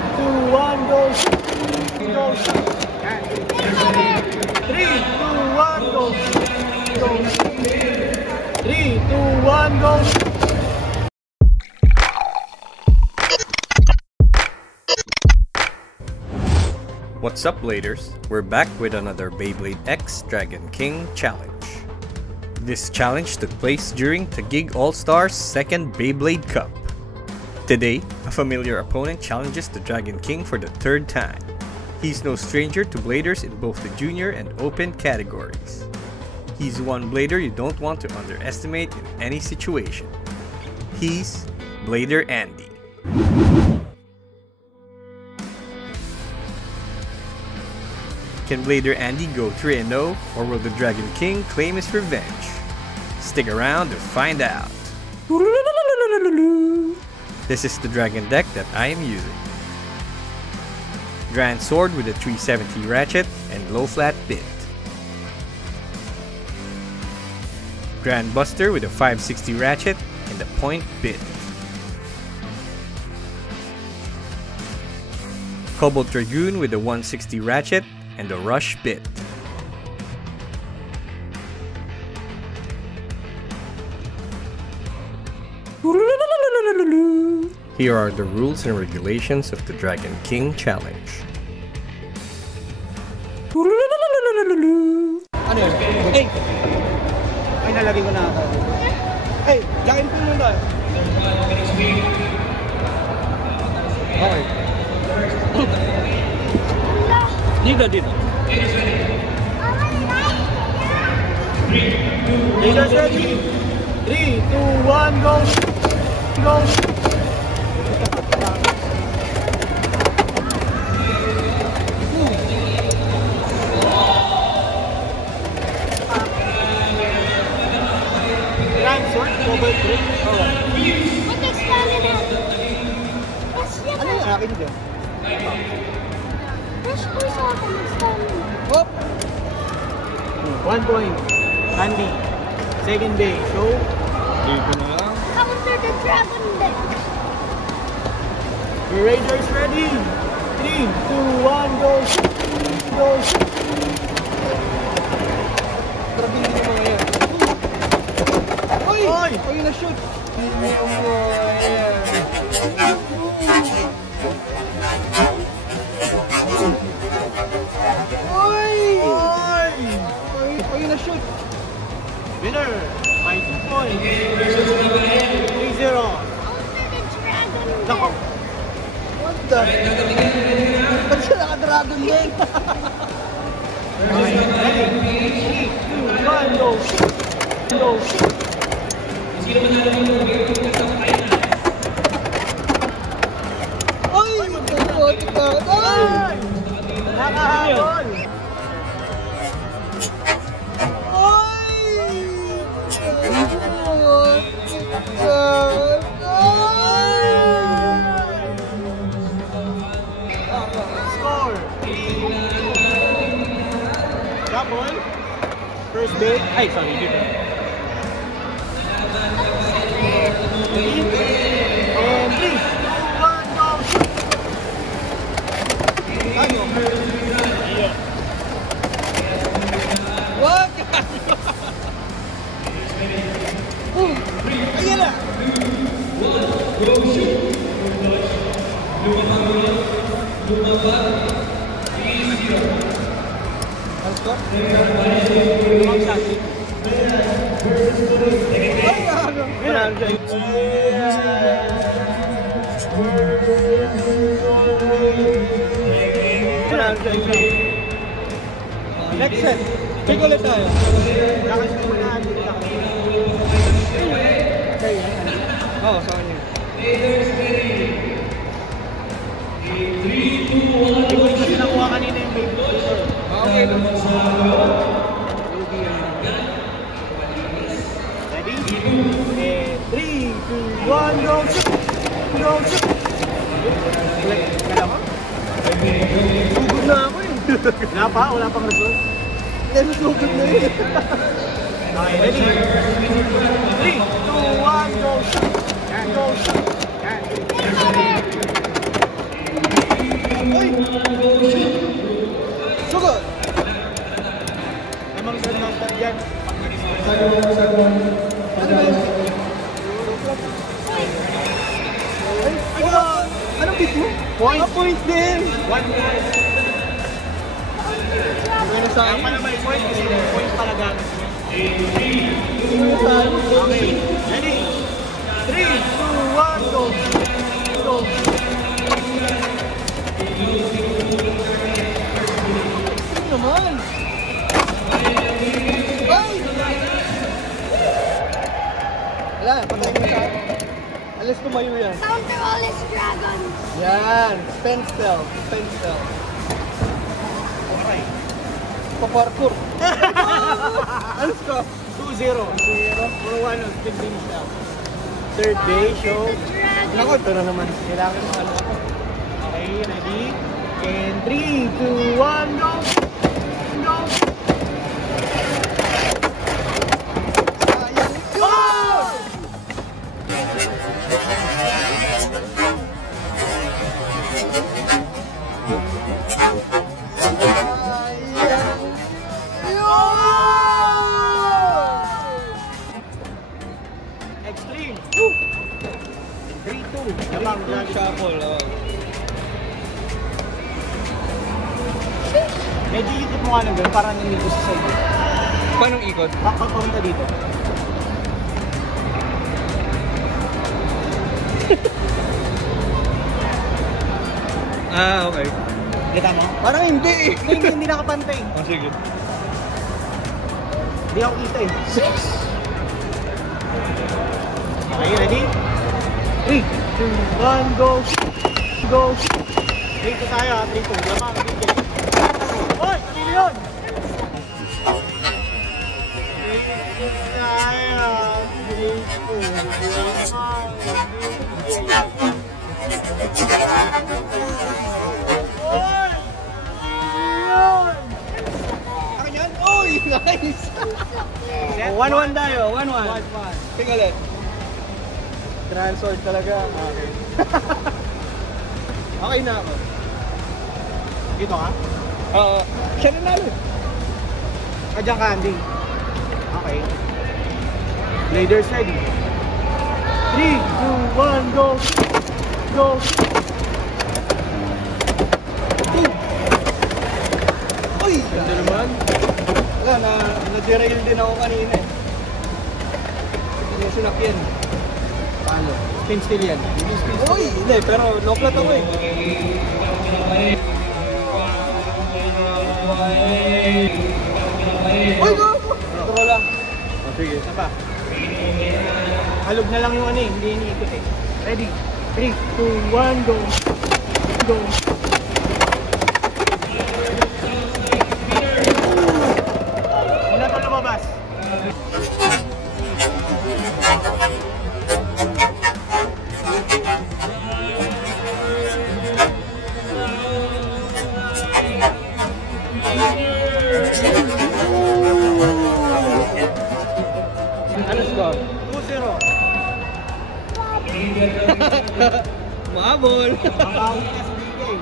2, 1, go! Go! 3, 2, 1, go! Go! 3, 2, 1, go! What's up, Bladers? We're back with another Beyblade X Dragon King challenge. This challenge took place during Taguig All-Stars 2nd Beyblade Cup. Today, a familiar opponent challenges the Dragon King for the 3rd time. He's no stranger to Bladers in both the junior and open categories. He's one Blader you don't want to underestimate in any situation. He's Blader Andy. Can Blader Andy go 3-0, or will the Dragon King claim his revenge? Stick around to find out. This is the Dragon deck that I am using. Grand Sword with a 370 ratchet and low flat bit. Grand Buster with a 560 ratchet and a point bit. Cobalt Dragoon with a 160 ratchet and a rush bit. Here are the rules and regulations of the Dragon King challenge. Ano yun? Hey! Ay, nalagay ko na ako. Hey! Jakin po muna. Okay. Dito. Leaders ready? 3, 2, 1, go! Go! Grand Sword, Cobalt Dragoon. What is stamina? Ano yung akin dyan? Rush ko sa akin ng stamina. Hop! 1 point. Andy. Second day. So, dito na lang. Counter the dragon deck. Your Rangers ready? 3, 2, 1, go! Go! Trabili mo ngayon. Oy! Oy! Oy, na-shoot! Shoot! Winner by 2 points. 3-0. Counter the dragon deck. Nako. What the? Ba't siya naka-dragon deck? Ready? 3, 2, 1, go! Go! Oy! Magkakot ka! Ay! Nakahabol! Score! Drop one. First big. Ay, sorry, dito. And 3, 2, 1, go! What? Ayan na! Next set. Pick ulit tayo. Oo, sa kanya. Hindi ko kasi nakuha kanina yung baby. Okay. Ready? 3, 2, 1, go! Go! Kala mo? Sugod na ako eh. Wala pang result. Sugod na yun. Okay, ready? 3, 2, 1, go! Go! Kapit mo. Point. Point din. 1 point. Dragon. Kaya pala may point kasi point pala gamit. Okay. Ready? 3, 2, 1, go. Go. Naman. Ay! Wala, patay mo siya. Alas tumayo yan. Counter all his dragons. Yan. Pen spell. Pen spell. Okay. Pa-parkour. Alas ko. 2-0. 2-0. Puro 1 on spin finish now. Third day, show. The dragon. Naku, ito na naman. Kailangan mo ano ako. Okay, ready? And 3, 2, 1, go! Go! Sayang. Go! Sayang. Extreme. 3-2. Lamang lang shuffle. Medyo ikot mo nga ng gano'n para nanito sa side. Paano ikot? Papunta dito. Okay. Kita mo? Parang hindi eh. Hindi nakapantay. Oh, sige. Hindi ako kita eh. 6. Okay, ready? 3, 2, 1, go! Go! 3-2 tayo ha, 3-2. Lamang, bigay. Hoy! Kanino yun? 3-2 tayo. 3-2. Lamang, bigay. Hoy! Yun! Akin yan? Uy! Nice! 1-1 tayo, 1-1. Tingnan ulit. Transword talaga. Okay. Okay na ako. Dito ka? Siya nanalo. Diyan ka, Andy. Okay. Bladers ready. 3, 2, 1, go! Go! Uy! Ganda naman. Wala, na-derail din ako kanina eh. Hindi yung sinakyan. Paano? Spin still yan. Hindi spin still. Uy! Hindi, pero no-flat ako eh. Uy, go! Control lang. Oh, sige. Isa pa. Halog na lang yung ano eh, hindi iniikot eh. Ready? 3, 2, 1, go! Go! Una to lumabas. Ano score? 2-0. Mahabol. Makawin SBK.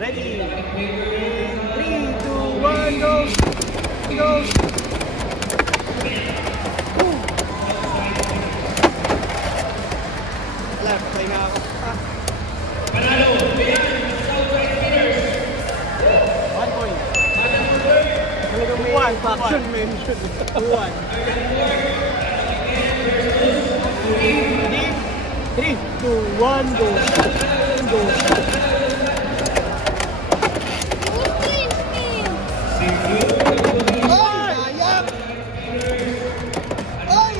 Ready? 3, 2, 1, go! Go! Wala, patay na ako. Panalo! 1 point. Talagang may faction mention. 2-1. Ready? 3, 2, 1, go! Go! Ay! Ayak! Ay!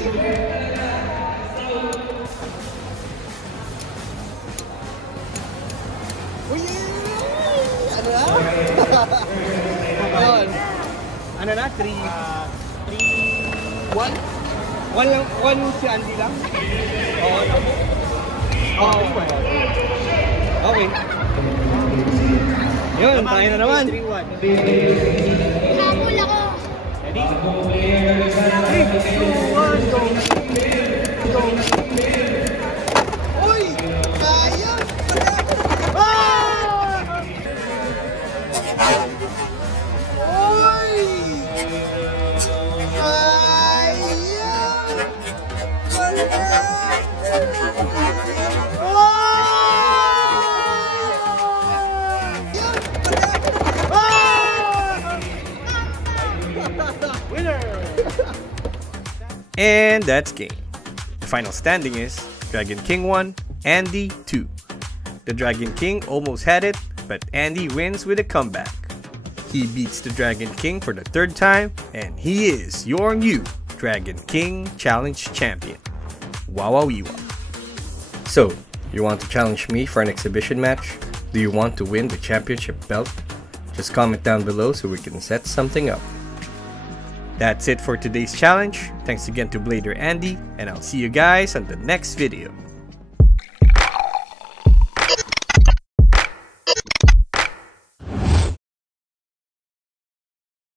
Uy! Ano na? Ayun. Ano na? 3, 1? 1 lang, 1 si Andy lang? Oo. Okay. Okay. Yun, tayo na naman. 3-1. Habol ako. Ready? 3, 2, 1, go! Go! Uy! Kaya! Ah! Uy! Kaya! And that's game. The final standing is Dragon King 1, Andy 2. The Dragon King almost had it, but Andy wins with a comeback. He beats the Dragon King for the third time, and he is your new Dragon King Challenge Champion. Wawawiwa. So, you want to challenge me for an exhibition match? Do you want to win the championship belt? Just comment down below so we can set something up. That's it for today's challenge. Thanks again to Blader Andy, and I'll see you guys on the next video.